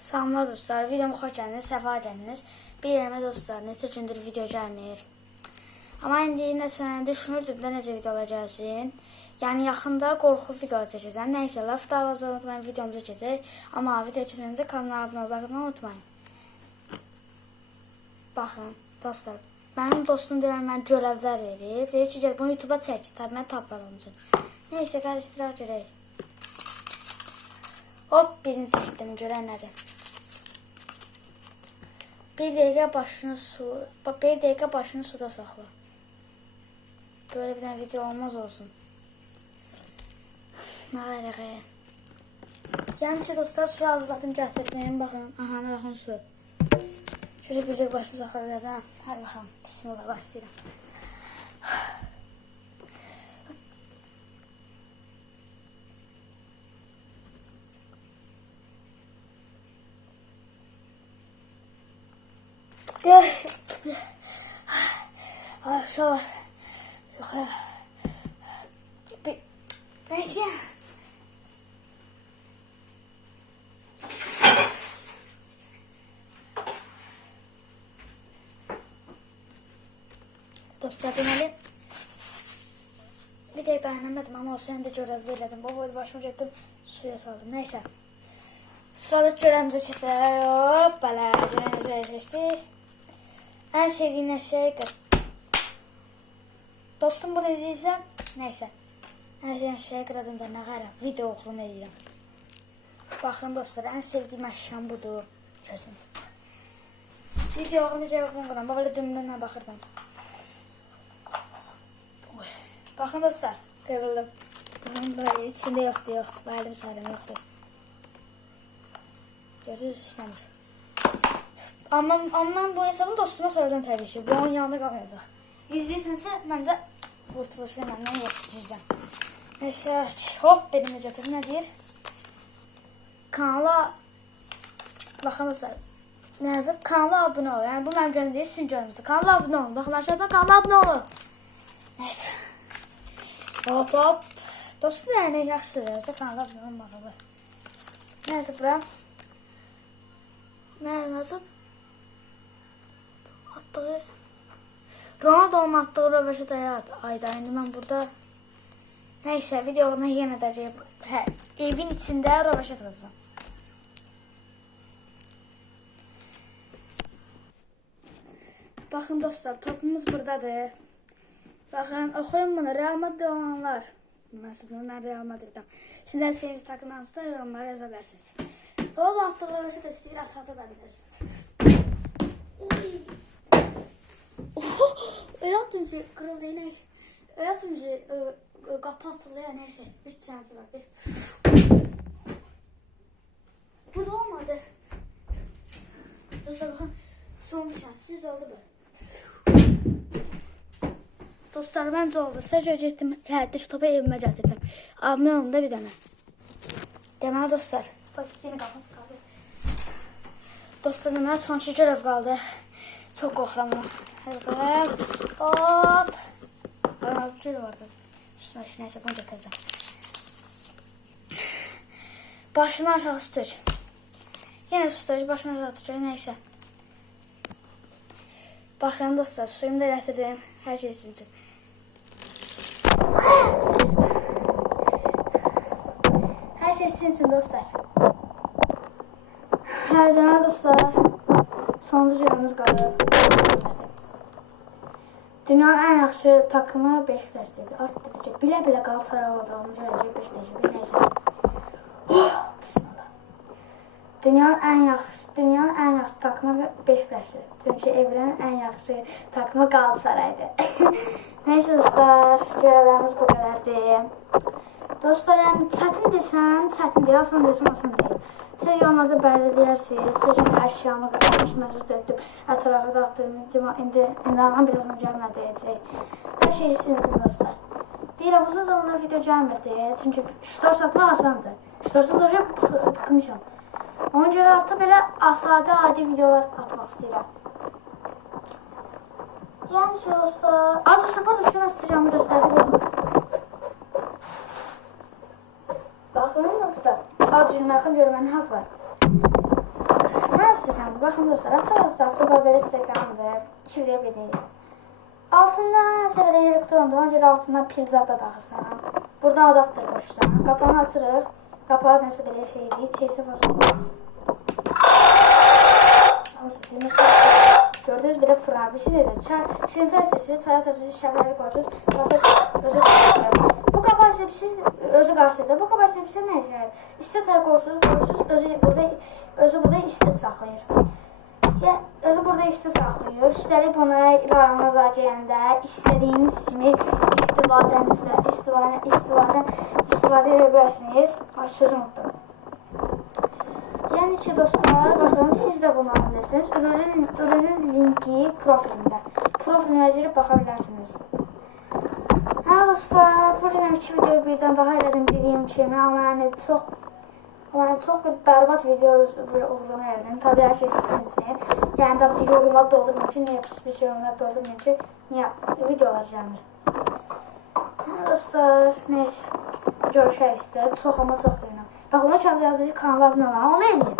Salamlar dostlar, videoma xoş gəldiniz, səfa gəldiniz. Bilirəm dostlar, neçə gündür video gəlmir. Amma indi nəsə düşünürdüm də necə videolar gəlsin. Yəni yaxında qorxu video çəkəcəm. Nəysə, laf davazı unutmayın, videomuza keçək. Amma video keçməyincə kanala abunə olmayı unutmayın. Baxın, dostlar, mənim dostum deyir, mən görevlər verib. Deyir ki, gəl bunu YouTube'a çək, tabi mən tapmalım üçün. Nəysə, qarışdıraq görək. Hop, birini çəkdim, görən necə. Bir dəqiqə başını suda saxla. Böyle bir tane video olmaz olsun. Ne alaka? Yəni ki dostlar, suyu hazırladım, gətirdim. Baxın, aha, nə baxın su. Şöyle bir dəqiqə başımı saxlayacağım. Hadi baxın, bismillah başlayıram. Aşağı. Yukarı. Bekle. Dostlar, deməli bir dəqiqə dayanamadım, amma o səni də görəz elədim. Boyda başımı getdim, suya saldım. Nəysə. Sıradakı görəvimizə keçək. Hoppala, görəvimizə keçdik. Ən sevdiyim şey dostum bunu izləyəcəm. Nəysə. Ən sevdiyim şey qıracımda nə qarə video oxurunu eləyirəm. Baxın dostlar, ən sevdiyim əşyam budur. Gözüm. Video oxurunu necə yoxunu qıram. Böyle dümlüğündən baxırdım. Baxın dostlar, qırıldım. Bunun böyle içində yoxdur. Bəlim sərəm yoxdur. Görürsünüz, işləmiş. Amma bu hesabını dostuma soracağım təbii ki. Bu onun yanında qalmayacaq. İzləyirsənsə, məncə qurtuluş və məndən yoxdur. Neyse, hop, benimle götürüm. Ne deyir? Kanala baxın dostlar. Ne yazıb? Kanala abunə ol. Yəni bu mənim görüm deyil, sizin görümüzdür. Kanala abunə olun. Baxın aşağıda kanala abunə olun. Neyse. Hop hop. Dostlar, yəni yaxşıdır da kanala abunə olmağı. Ne yazıb bura? Ne yazıb? Attığı Ronaldo'nun attığı röveşat ayda. İndi mən burada neyse videonu yenə də evin içində röveşat atacağım. Baxın dostlar, topumuz buradadır. Baxın, oxuyun bunu. Real Madrid olanlar. Mən Real Madrid'əm. Sizdən sevginiz takım hansısa yorumlara yaza bilərsiniz. Ronaldo attığı röveşat istəyir, atada da bilirsiniz. Öyle attım ki kırıldı yine. Öyle attım ki kapı atıldı ya, neyse. 3 şansı var. Bu da olmadı. Dostlar bakın, son şanssız oldu bu. Dostlar bence oldu. Sadece getdim, həyətdəki topu evimə gətirdim. Abunə olun da bir dənə. Deməli dostlar, bak yine kapı çıxardı. Dostlar, deməli son 2 görev qaldı. Çok qorxuram lan. Hop. Bana bir şey vardı. Üstüme şu neyse bunu getireceğim. Başını aşağı tutuyor. Yine tutuyor. Başını aşağı tutuyor. Neyse. Bakın dostlar. Suyumu da getirdim. Her şey sinsin. Her şey sinsin dostlar. Hadi dostlar. Sonuncu yerimiz qalır. Dünyanın ən yaxşı takımı Beşiktaş'daydı. Artıq dedəcək. Bilə-bilə Qalatasaray adamı görəcək Beşiktaş'ı. Neyse. Bismillah. Dünyanın ən yaxşı takımı Beşiktaş'dır. Çünki evrenin ən yaxşı takımı Qalatasaray'dır. Neyse dostlar, görevlərimiz bu qədərdir. Dostlar, yəni çətin desəm, çətin deyil, asan desəm, asan deyil. Siz yorumlarda belirləyirsiniz. Siz üçün əşyamı qalmış məcuz döktüm. Ətrafı dağıtdım. İndi anam birazdan gəlmədiyəcək. Hər şey sizin dostlar. Bir uzun zamanlar video gəlmirdi. Çünki ştor satmaq asandır. Ştorsuz da bıxmışam. Ona görə artıq belə asadə, adi videolar atmaq istəyirəm. Yəni ki dostlar. Dostlar, burada sizin istəyəcəmi göstərdim. Baxın dostlar. Ad cümləxin görmənin haqq var. Mənim stəkanım, baxın dostlar, açıq-açıq belə stəkanımdır. 2 video bedəyiz. Altından nəsə belə elektrondur, ona görə altından pil zad da taxırsan. Buradan adapter qoşursan. Qapağını açırıq. Qapağı nəsə belə şeydir, içərisi fason. Gördünüz, belə fırına bir şey dedir. Şirin çay içirsiniz, çay atarsınız, şəbləri qoyursunuz, basırsınız, özü qarşılayır. Bu qapağı isə siz özü qarşılayır. Bu qapağı isə sizə nə işə yarayır? İsti çay qoyursunuz, özü burada isti saxlayır. Özü burada isti saxlayır. Üstəlik bunu rayona zar gələndə istədiyiniz kimi istifadə edə bilərsiniz. Sözü unuttum. Yəni ki, dostlar, baxın, siz də bunu alabilirsiniz. Ürünün linki profilində. Profilimə girib baxa bilərsiniz. Hə, dostlar, bu günəm 2 videoyu birdən daha elədim dediyim kimi. Amma yəni çox bir bərbad video uğruna elədim. Tabii hər şey sizin üçün. Yəni tabii ki, yorumlar doldurmayayım ki, niyə pis yorumlar doldurmayayım ki, niyə videolar gəlmir. Hə, dostlar, neyse. Görüşək istəyir. Çox ama çox sevinəm. Bax, ona kağıt yazıcı kanala abunə olun. Onu eləyin.